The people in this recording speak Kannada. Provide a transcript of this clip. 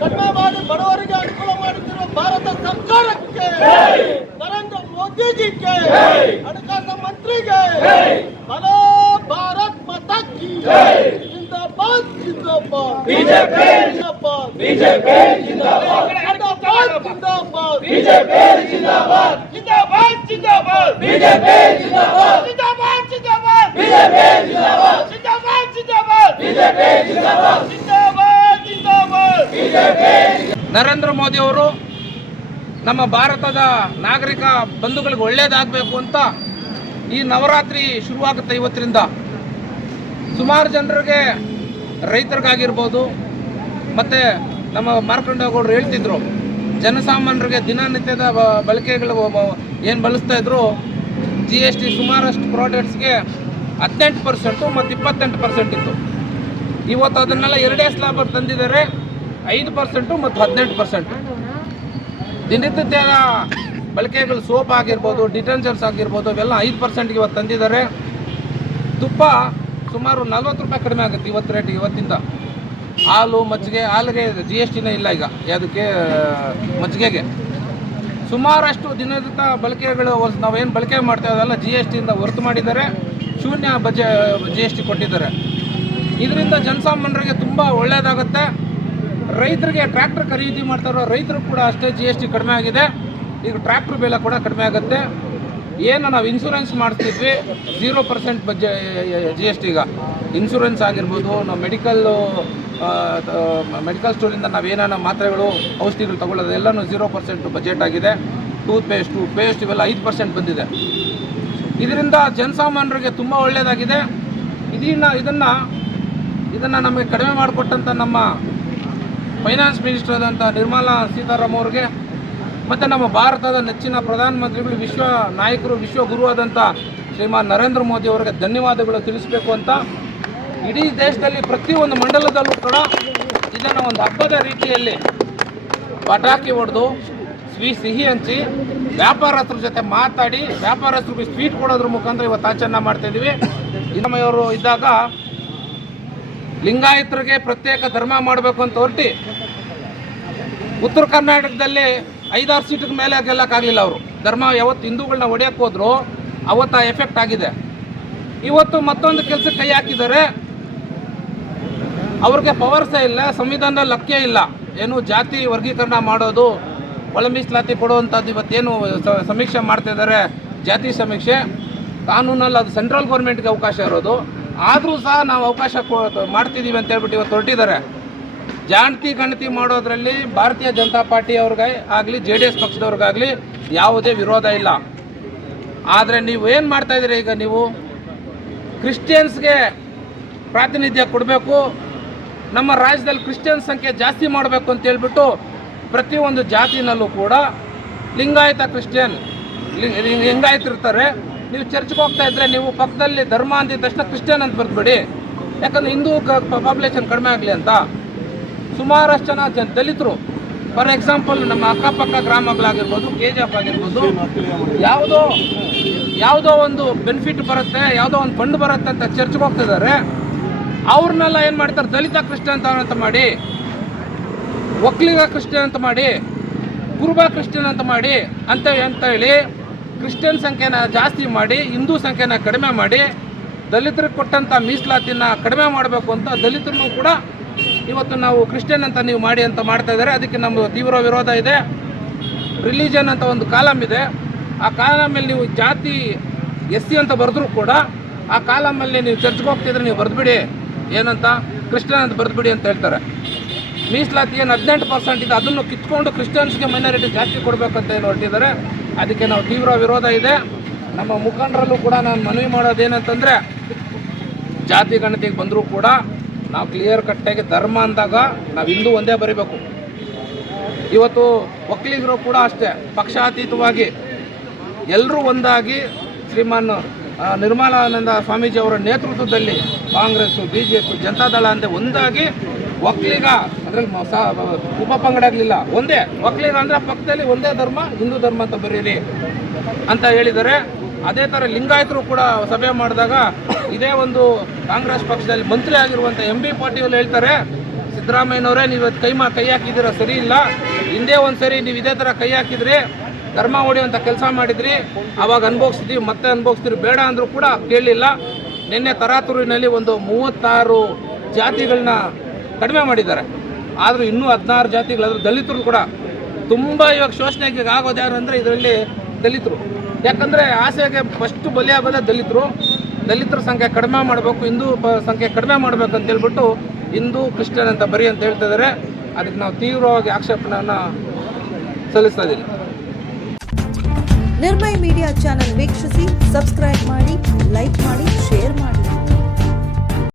ಕಡಿಮೆ ಬಡವರಿಗೆ ಅನುಕೂಲ ಮಾಡುತ್ತಿರುವ ಭಾರತ ಸರ್ಕಾರಕ್ಕೆ ನರೇಂದ್ರ ಮೋದಿಜಿಗೆ ಹಣಕಾಸು ಮಂತ್ರಿಗೆ ಹಲೋ ಭಾರತ್ ಮತಕ್ಕಿ ಜಿಂದಾಬಾದ್ ಜಿಂದಾಬಾದ್ ಬಿಜೆಪಿ ಜಿಂದಾಬಾದ್ ಬಿಜೆಪಿ ಜಿಂದಾಬಾದ್ ಜಿಂದಾಬಾದ್ ಬಿಜೆಪಿ ಜಿಂದಾಬಾದ್ ನರೇಂದ್ರ ಮೋದಿ ಅವರು ನಮ್ಮ ಭಾರತದ ನಾಗರಿಕ ಬಂಧುಗಳಿಗೆ ಒಳ್ಳೇದಾಗಬೇಕು ಅಂತ ಈ ನವರಾತ್ರಿ ಶುರುವಾಗುತ್ತೆ ಇವತ್ತರಿಂದ ಸುಮಾರು ಜನರಿಗೆ ರೈತರಿಗಾಗಿರ್ಬೋದು, ಮತ್ತು ನಮ್ಮ ಮಾರ್ಕಂಡೇಗೌಡರು ಹೇಳ್ತಿದ್ರು, ಜನಸಾಮಾನ್ಯರಿಗೆ ದಿನನಿತ್ಯದ ಬಳಕೆಗಳು ಏನು ಬಳಸ್ತಾ ಇದ್ರು ಜಿ ಎಸ್ ಟಿ ಸುಮಾರಷ್ಟು ಪ್ರಾಡಕ್ಟ್ಸ್ಗೆ ಹದಿನೆಂಟು ಪರ್ಸೆಂಟು ಮತ್ತು ಇಪ್ಪತ್ತೆಂಟು ಪರ್ಸೆಂಟ್ ಇತ್ತು. ಇವತ್ತು ಅದನ್ನೆಲ್ಲ ಎರಡೇ ಸ್ಲಾಬರ್ ತಂದಿದ್ದಾರೆ. ಐದು ಪರ್ಸೆಂಟು ಮತ್ತು ಹದಿನೆಂಟು ಪರ್ಸೆಂಟು. ದಿನನಿತ್ಯದ ಬಳಕೆಗಳು ಸೋಪ್ ಆಗಿರ್ಬೋದು, ಡಿಟರ್ಜೆಂಟ್ಸ್ ಆಗಿರ್ಬೋದು, ಅವೆಲ್ಲ ಐದು ಪರ್ಸೆಂಟ್ಗೆ ಇವತ್ತು ತಂದಿದ್ದಾರೆ. ತುಪ್ಪ ಸುಮಾರು ನಲ್ವತ್ತು ರೂಪಾಯಿ ಕಡಿಮೆ ಆಗುತ್ತೆ ಇವತ್ತು ರೇಟ್ ಇವತ್ತಿಂದ. ಹಾಲು, ಮಜ್ಜಿಗೆ, ಹಾಲಿಗೆ ಜಿ ಎಸ್ ಟಿನೇ ಇಲ್ಲ ಈಗ, ಯಾವುದಕ್ಕೆ, ಮಜ್ಜಿಗೆಗೆ. ಸುಮಾರಷ್ಟು ದಿನದಿಂದ ಬಳಕೆಗಳು ನಾವೇನು ಬಳಕೆ ಮಾಡ್ತಾ ಅದೆಲ್ಲ ಜಿ ಎಸ್ ಟಿಯಿಂದ ಹೊರತು ಮಾಡಿದ್ದಾರೆ. ಶೂನ್ಯ ಬಜೆ ಜಿ ಎಸ್ ಟಿ ಕೊಟ್ಟಿದ್ದಾರೆ. ಇದರಿಂದ ಜನಸಾಮಾನ್ಯರಿಗೆ ತುಂಬ ಒಳ್ಳೆಯದಾಗುತ್ತೆ ರೈತರಿಗೆ ಟ್ರ್ಯಾಕ್ಟರ್ ಖರೀದಿ ಮಾಡ್ತಾರೋ ರೈತರು ಕೂಡ ಅಷ್ಟೇ ಜಿ ಎಸ್ ಟಿ ಕಡಿಮೆ ಆಗಿದೆ. ಈಗ ಟ್ರ್ಯಾಕ್ಟರ್ ಬೆಲೆ ಕೂಡ ಕಡಿಮೆ ಆಗುತ್ತೆ. ಏನು ನಾವು ಇನ್ಶೂರೆನ್ಸ್ ಮಾಡ್ತಿದ್ವಿ ಝೀರೋ ಪರ್ಸೆಂಟ್ ಬಜೆ ಜಿ ಎಸ್ ಟಿಗ ಈಗ. ಇನ್ಶೂರೆನ್ಸ್ ಆಗಿರ್ಬೋದು, ನಾವು ಮೆಡಿಕಲ್ಲು ಮೆಡಿಕಲ್ ಸ್ಟೋರಿಂದ ನಾವು ಏನೇನು ಮಾತ್ರೆಗಳು, ಔಷಧಿಗಳು ತಗೊಳ್ಳೋದು ಎಲ್ಲನೂ ಝೀರೋ ಪರ್ಸೆಂಟ್ ಬಜೆಟ್ ಆಗಿದೆ. ಟೂತ್ ಪೇಸ್ಟು ಪೇಸ್ಟ್ ಇವೆಲ್ಲ ಐದು ಪರ್ಸೆಂಟ್ ಬಂದಿದೆ. ಇದರಿಂದ ಜನಸಾಮಾನ್ಯರಿಗೆ ತುಂಬ ಒಳ್ಳೆಯದಾಗಿದೆ ಇದನ್ನು ಇದನ್ನು ಇದನ್ನು ನಮಗೆ ಕಡಿಮೆ ಮಾಡಿಕೊಟ್ಟಂಥ ನಮ್ಮ ಫೈನಾನ್ಸ್ ಮಿನಿಸ್ಟರ್ ಆದಂಥ ನಿರ್ಮಲಾ ಸೀತಾರಾಮ್ ಅವ್ರಿಗೆ, ಮತ್ತು ನಮ್ಮ ಭಾರತದ ನೆಚ್ಚಿನ ಪ್ರಧಾನಮಂತ್ರಿಗಳು, ವಿಶ್ವ ನಾಯಕರು, ವಿಶ್ವ ಗುರು ಆದಂಥ ಶ್ರೀಮಾನ್ ನರೇಂದ್ರ ಮೋದಿ ಅವರಿಗೆ ಧನ್ಯವಾದಗಳು ತಿಳಿಸಬೇಕು ಅಂತ. ಇಡೀ ದೇಶದಲ್ಲಿ ಪ್ರತಿಯೊಂದು ಮಂಡಲದಲ್ಲೂ ಕೂಡ ಇದನ್ನು ಒಂದು ಹಬ್ಬದ ರೀತಿಯಲ್ಲಿ ಪಟಾಕಿ ಹೊಡೆದು ಸ್ವೀ ಸಿಹಿ ಹಂಚಿ, ವ್ಯಾಪಾರಸ್ಥರ ಜೊತೆ ಮಾತಾಡಿ, ವ್ಯಾಪಾರಸ್ಥರಿಗೆ ಸ್ವೀಟ್ ಕೊಡೋದ್ರ ಮುಖಾಂತರ ಇವತ್ತು ಆಚರಣೆ ಮಾಡ್ತಾ ಇದ್ದೀವಿ ಇದ್ದಾಗ ಲಿಂಗಾಯತರಿಗೆ ಪ್ರತ್ಯೇಕ ಧರ್ಮ ಮಾಡಬೇಕು ಅಂತ ಹೊರಟಿ ಉತ್ತರ ಕರ್ನಾಟಕದಲ್ಲಿ ಐದಾರು ಸೀಟಿಗೆ ಮೇಲೆ ಗೆಲ್ಲಕ್ಕಾಗಲಿಲ್ಲ ಅವರು. ಧರ್ಮ ಯಾವತ್ತು ಹಿಂದೂಗಳನ್ನ ಹೊಡೆಯಕ್ಕೆ ಹೋದ್ರು ಅವತ್ತು ಆ ಎಫೆಕ್ಟ್ ಆಗಿದೆ. ಇವತ್ತು ಮತ್ತೊಂದು ಕೆಲಸಕ್ಕೆ ಕೈ ಹಾಕಿದ್ದಾರೆ. ಅವ್ರಿಗೆ ಪವರ್ಸೇ ಇಲ್ಲ ಸಂವಿಧಾನದ ಲಕ್ಕೇ ಇಲ್ಲ. ಏನು ಜಾತಿ ವರ್ಗೀಕರಣ ಮಾಡೋದು, ಒಳ ಮೀಸಲಾತಿ ಕೊಡುವಂಥದ್ದು ಇವತ್ತೇನು ಸಮೀಕ್ಷೆ ಮಾಡ್ತಾ ಇದ್ದಾರೆ ಜಾತಿ ಸಮೀಕ್ಷೆ. ಕಾನೂನಲ್ಲಿ ಅದು ಸೆಂಟ್ರಲ್ ಗೌರ್ಮೆಂಟ್ಗೆ ಅವಕಾಶ ಇರೋದು. ಆದರೂ ಸಹ ನಾವು ಅವಕಾಶ ಮಾಡ್ತಿದ್ದೀವಿ ಅಂತ ಹೇಳ್ಬಿಟ್ಟು ಇವತ್ತು ಹೊರಟಿದ್ದಾರೆ. ಜಾಣತಿ ಗಣತಿ ಮಾಡೋದ್ರಲ್ಲಿ ಭಾರತೀಯ ಜನತಾ ಪಾರ್ಟಿ ಅವ್ರಿಗೆ ಆಗಲಿ, ಜೆ ಡಿ ಎಸ್ ಪಕ್ಷದವ್ರಿಗಾಗಲಿ ಯಾವುದೇ ವಿರೋಧ ಇಲ್ಲ. ಆದರೆ ನೀವು ಏನು ಮಾಡ್ತಾ ಇದ್ದೀರಿ ಈಗ ನೀವು? ಕ್ರಿಶ್ಚಿಯನ್ಸ್ಗೆ ಪ್ರಾತಿನಿಧ್ಯ ಕೊಡಬೇಕು. ನಮ್ಮ ರಾಜ್ಯದಲ್ಲಿ ಕ್ರಿಶ್ಚಿಯನ್ ಸಂಖ್ಯೆ ಜಾಸ್ತಿ ಮಾಡಬೇಕು ಅಂತ ಹೇಳ್ಬಿಟ್ಟು ಪ್ರತಿಯೊಂದು ಜಾತಿನಲ್ಲೂ ಕೂಡ ಲಿಂಗಾಯತ ಕ್ರಿಶ್ಚಿಯನ್ ಲಿಂಗಾಯತ ಇರ್ತಾರೆ ನೀವು ಚರ್ಚ್ಗೆ ಹೋಗ್ತಾ ಇದ್ರೆ ನೀವು ಪಕ್ಕದಲ್ಲಿ ಧರ್ಮ ಅಂದಿದ ತಕ್ಷಣ ಕ್ರಿಶ್ಚಿಯನ್ ಅಂತ ಬರ್ತಬೇಡಿ ಯಾಕಂದ್ರೆ ಹಿಂದೂ ಪಾಪ್ಯುಲೇಷನ್ ಕಡಿಮೆ ಆಗಲಿ ಅಂತ. ಸುಮಾರಷ್ಟು ಜನ ಜನ ದಲಿತರು. ಫಾರ್ ಎಕ್ಸಾಂಪಲ್ ನಮ್ಮ ಅಕ್ಕಪಕ್ಕ ಗ್ರಾಮಗಳಾಗಿರ್ಬೋದು ಕೆ ಜಿ ಎಫ್ ಆಗಿರ್ಬೋದು, ಯಾವುದೋ ಯಾವುದೋ ಒಂದು ಬೆನಿಫಿಟ್ ಬರುತ್ತೆ, ಯಾವುದೋ ಒಂದು ಫಂಡ್ ಬರುತ್ತೆ ಅಂತ ಚರ್ಚ್ಗೆ ಹೋಗ್ತಿದ್ದಾರೆ ಅವ್ರನ್ನೆಲ್ಲ ಏನು ಮಾಡ್ತಾರೆ? ದಲಿತ ಕ್ರಿಶ್ಚಿಯನ್ ಅಂತ ಮಾಡಿ ಒಕ್ಕಲಿಗ ಕ್ರಿಶ್ಚಿಯನ್ ಅಂತ ಮಾಡಿ, ಕುರುಬ ಕ್ರಿಶ್ಚಿಯನ್ ಅಂತ ಮಾಡಿ ಅಂತ ಅಂತ ಹೇಳಿ ಕ್ರಿಶ್ಚಿಯನ್ ಸಂಖ್ಯೆನ ಜಾಸ್ತಿ ಮಾಡಿ, ಹಿಂದೂ ಸಂಖ್ಯೆನ ಕಡಿಮೆ ಮಾಡಿ ದಲಿತರಿಗೆ ಕೊಟ್ಟಂಥ ಮೀಸಲಾತಿನ ಕಡಿಮೆ ಮಾಡಬೇಕು ಅಂತ ದಲಿತರನ್ನು ಕೂಡ ಇವತ್ತು ನಾವು ಕ್ರಿಶ್ಚಿಯನ್ ಅಂತ ನೀವು ಮಾಡಿ ಅಂತ ಮಾಡ್ತಾ ಇದ್ದಾರೆ. ಅದಕ್ಕೆ ನಮ್ಮದು ತೀವ್ರ ವಿರೋಧ ಇದೆ. ರಿಲಿಜನ್ ಅಂತ ಒಂದು ಕಾಲಮ್ ಇದೆ. ಆ ಕಾಲಮಲ್ಲಿ ನೀವು ಜಾತಿ ಎಸ್ ಸಿ ಅಂತ ಬರೆದ್ರು ಕೂಡ ಆ ಕಾಲಮಲ್ಲಿ ನೀವು ಚರ್ಚ್ಗೆ ಹೋಗ್ತಿದ್ರೆ ನೀವು ಬರೆದ್ಬಿಡಿ. ಏನಂತ? ಕ್ರಿಶ್ಚಿಯನ್ ಅಂತ ಬರೆದ್ಬಿಡಿ ಅಂತ ಹೇಳ್ತಾರೆ. ಮೀಸಲಾತಿ ಏನು ಹದಿನೆಂಟು ಪರ್ಸೆಂಟ್ ಇದೆ, ಅದನ್ನು ಕಿತ್ಕೊಂಡು ಕ್ರಿಶ್ಚಿಯನ್ಸ್ಗೆ ಮೈನಾರಿಟಿ ಜಾಸ್ತಿ ಕೊಡಬೇಕಂತ ಏನು ಹೊರಟಿದ್ದಾರೆ? ಅದಕ್ಕೆ ನಾವು ತೀವ್ರ ವಿರೋಧ ಇದೆ. ನಮ್ಮ ಮುಖಂಡರಲ್ಲೂ ಕೂಡ ನಾನು ಮನವಿ ಮಾಡೋದೇನಂತಂದರೆ, ಜಾತಿ ಗಣತಿಗೆ ಬಂದರೂ ಕೂಡ ನಾವು ಕ್ಲಿಯರ್ ಕಟ್ಟಾಗಿ ಧರ್ಮ ಅಂದಾಗ ನಾವು ಹಿಂದೂ ಒಂದೇ ಬರೀಬೇಕು. ಇವತ್ತು ಒಕ್ಕಲಿಗರು ಕೂಡ ಅಷ್ಟೇ, ಪಕ್ಷಾತೀತವಾಗಿ ಎಲ್ಲರೂ ಒಂದಾಗಿ ಶ್ರೀಮಾನ್ ನಿರ್ಮಲಾನಂದ ಸ್ವಾಮೀಜಿ ಅವರ ನೇತೃತ್ವದಲ್ಲಿ Congress B J P Janata Dal ಅಂತ ಒಂದಾಗಿ ಒಕ್ಕಲಿಗ ಅದ್ರಲ್ಲಿ ಉಪ ಪಂಗಡ ಆಗ್ಲಿಲ್ಲ. ಒಂದೇ. ಒಕ್ಕಲಿಗ ಅಂದ್ರೆ ಪಕ್ಕದಲ್ಲಿ ಒಂದೇ ಧರ್ಮ, ಹಿಂದೂ ಧರ್ಮ ಅಂತ ಬರೀರಿ ಅಂತ ಹೇಳಿದ್ದಾರೆ ಅದೇ ಥರ ಲಿಂಗಾಯತರು ಕೂಡ ಸಭೆ ಮಾಡಿದಾಗ ಇದೇ ಒಂದು ಕಾಂಗ್ರೆಸ್ ಪಕ್ಷದಲ್ಲಿ ಮಂತ್ರಿ ಆಗಿರುವಂಥ ಎಂ ಬಿ ಪಾಟೀಲ್ ಹೇಳ್ತಾರೆ, ಸಿದ್ದರಾಮಯ್ಯನವರೇ, ನೀವು ಇವತ್ತು ಕೈ ಮಾ ಕೈ ಹಾಕಿದ್ದೀರ, ಸರಿ ಇಲ್ಲ. ಹಿಂದೆ ಒಂದು ಸರಿ ನೀವು ಇದೇ ಥರ ಕೈ ಹಾಕಿದ್ರಿ, ಧರ್ಮ ಹೊಡೆಯುವಂಥ ಕೆಲಸ ಮಾಡಿದ್ರಿ ಅವಾಗ ಅನುಭವಿಸ್ತೀವಿ ಮತ್ತೆ ಅನುಭವಿಸ್ತೀರಿ, ಬೇಡ ಅಂದರೂ ಕೂಡ ಕೇಳಲಿಲ್ಲ. ನಿನ್ನೆ ತರಾತುರಿನಲ್ಲಿ ಒಂದು ಮೂವತ್ತಾರು ಜಾತಿಗಳನ್ನ ಕಡಿಮೆ ಮಾಡಿದ್ದಾರೆ. ಆದರೂ ಇನ್ನೂ ಹದಿನಾರು ಜಾತಿಗಳಾದರೂ ದಲಿತರು ಕೂಡ ತುಂಬ ಇವಾಗ ಶೋಷಣೆಗೆ ಆಗೋದು ಯಾರು ಅಂದರೆ ಇದರಲ್ಲಿ ದಲಿತರು. ಯಾಕಂದರೆ ಆಸೆಗೆ ಫಸ್ಟ್ ಬಲಿಯಾಗೋದೇ ದಲಿತರು. ದಲಿತರ ಸಂಖ್ಯೆ ಕಡಿಮೆ ಮಾಡಬೇಕು, ಹಿಂದೂ ಸಂಖ್ಯೆ ಕಡಿಮೆ ಮಾಡಬೇಕು ಅಂತ ಹೇಳ್ಬಿಟ್ಟು ಹಿಂದೂ, ಕ್ರಿಶ್ಚಿಯನ್ ಅಂತ ಬರಿ ಅಂತ ಹೇಳ್ತಾ ಇದ್ದಾರೆ ಅದಕ್ಕೆ ನಾವು ತೀವ್ರವಾಗಿ ಆಕ್ಷೇಪಣೆಯನ್ನು ಸಲ್ಲಿಸ್ತಾ ಇದ್ದೀವಿ ನಿರ್ಮಯ ಮೀಡಿಯಾ ಚಾನೆಲ್ ವೀಕ್ಷಿಸಿ, ಸಬ್ಸ್ಕ್ರೈಬ್ ಮಾಡಿ, ಲೈಕ್ ಮಾಡಿ, ಶೇರ್ ಮಾಡಿ.